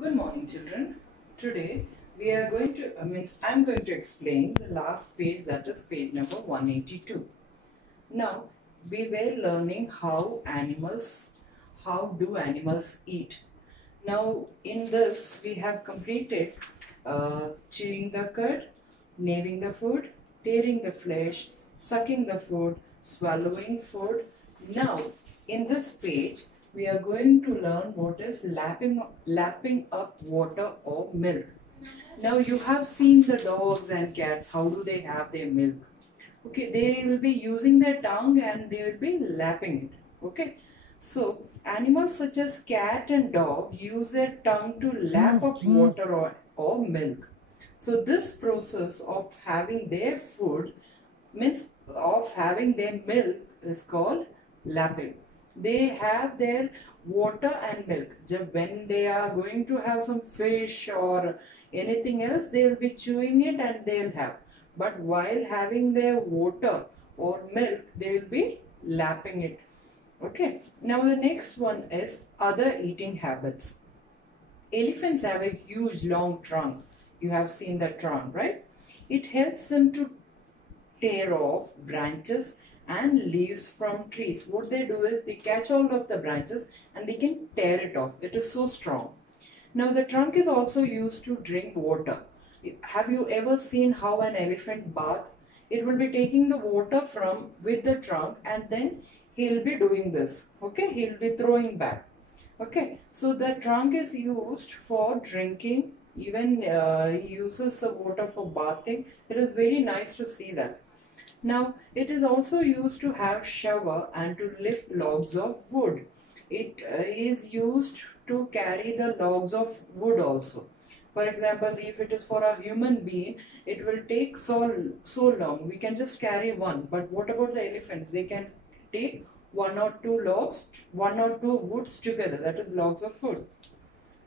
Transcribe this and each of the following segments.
Good morning, children. Today we are going to, I'm going to explain the last page, that is page number 182. Now, we were learning how do animals eat. Now, in this, we have completed chewing the cud, gnawing the food, tearing the flesh, sucking the food, swallowing food. Now, in this page, we are going to learn what is lapping up water or milk. Now, you have seen the dogs and cats, how do they have their milk? Okay, they will be using their tongue and they will be lapping it. Okay, so animals such as cat and dog use their tongue to lap up water or milk. So this process of having their food means of having their milk is called lapping. They have their water and milk. When they are going to have some fish or anything else, they will be chewing it and they will have. But while having their water or milk, they will be lapping it. Okay. Now the next one is other eating habits. Elephants have a huge long trunk. You have seen that trunk, right? It helps them to tear off branches and leaves from trees. What they do is they catch hold of the branches and they can tear it off. It is so strong. Now the trunk is also used to drink water. Have you ever seen how an elephant bath? It will be taking the water from with the trunk and then he will be doing this. Okay, he will be throwing back. Okay, so the trunk is used for drinking. Even he uses the water for bathing. It is very nice to see that. Now, it is also used to have shower and to lift logs of wood. It is used to carry the logs of wood also. For example, if it is for a human being, it will take so long. We can just carry one. But what about the elephants? They can take one or two woods together. That is logs of wood.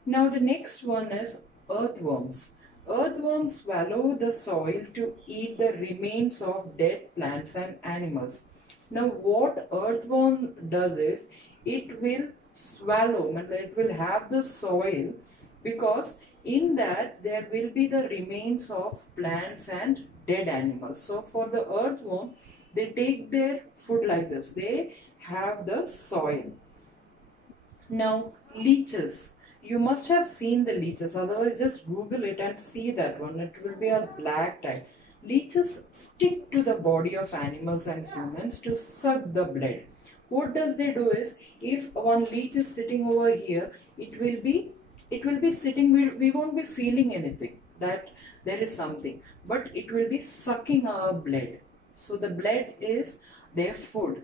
Now, the next one is earthworms. Earthworms swallow the soil to eat the remains of dead plants and animals. Now what earthworm does is, it will swallow, and it will have the soil, because in that there will be the remains of plants and dead animals. So for the earthworm, they take their food like this. They have the soil. Now leeches. You must have seen the leeches, otherwise just Google it and see that one. It will be a black type. Leeches stick to the body of animals and humans to suck the blood. What does they do is, if one leech is sitting over here, it will be sitting, we won't be feeling anything that there is something, but it will be sucking our blood. So the blood is their food.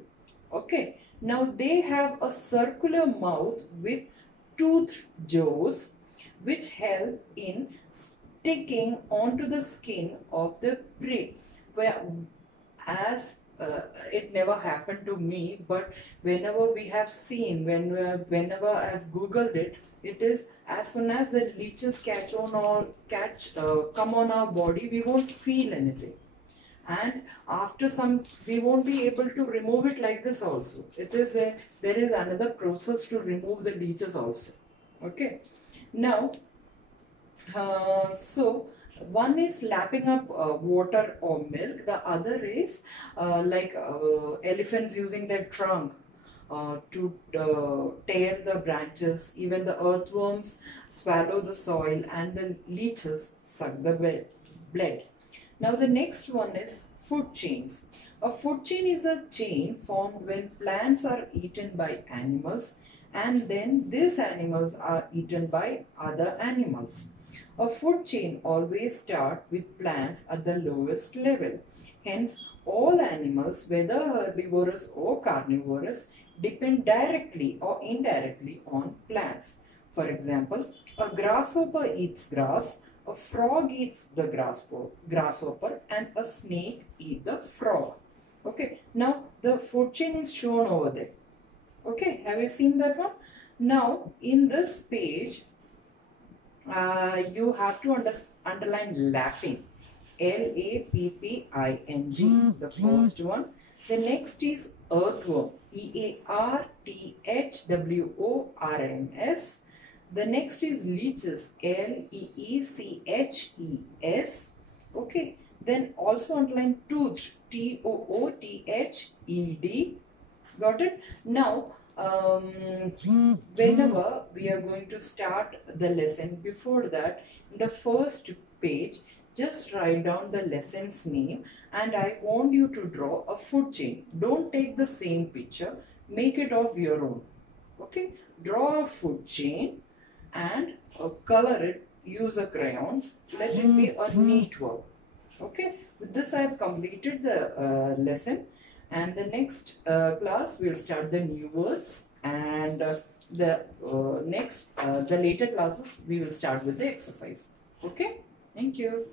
Okay. Now they have a circular mouth with tooth jaws which help in sticking onto the skin of the prey. It never happened to me, but whenever we have seen, whenever I've googled it, it is as soon as the leeches come on our body, we won't feel anything. And after some, we won't be able to remove it like this also. There is another process to remove the leeches also. Okay. Now, so one is lapping up water or milk. The other is elephants using their trunk to tear the branches. Even the earthworms swallow the soil, and the leeches suck the blood. Now the next one is food chains. A food chain is a chain formed when plants are eaten by animals and then these animals are eaten by other animals. A food chain always starts with plants at the lowest level. Hence, all animals, whether herbivorous or carnivorous, depend directly or indirectly on plants. For example, a grasshopper eats grass, a frog eats the grasshopper, and a snake eats the frog. Okay, now the food chain is shown over there. Okay, have you seen that one? Now, in this page, you have to underline lapping. L-A-P-P-I-N-G, the first one. The next is earthworm. E-A-R-T-H-W-O-R-M-S. The next is leeches, Leeches. Okay. Then also underline tooth, Toothed. Got it? Now, whenever we are going to start the lesson, before that, in the first page, just write down the lesson's name and I want you to draw a food chain. Don't take the same picture, make it of your own. Okay? Draw a food chain and color it, use a crayons. Let it be a neat work. Okay, with this I have completed the lesson, and the next class we'll start the new words, and the later classes we will start with the exercise. Okay, thank you.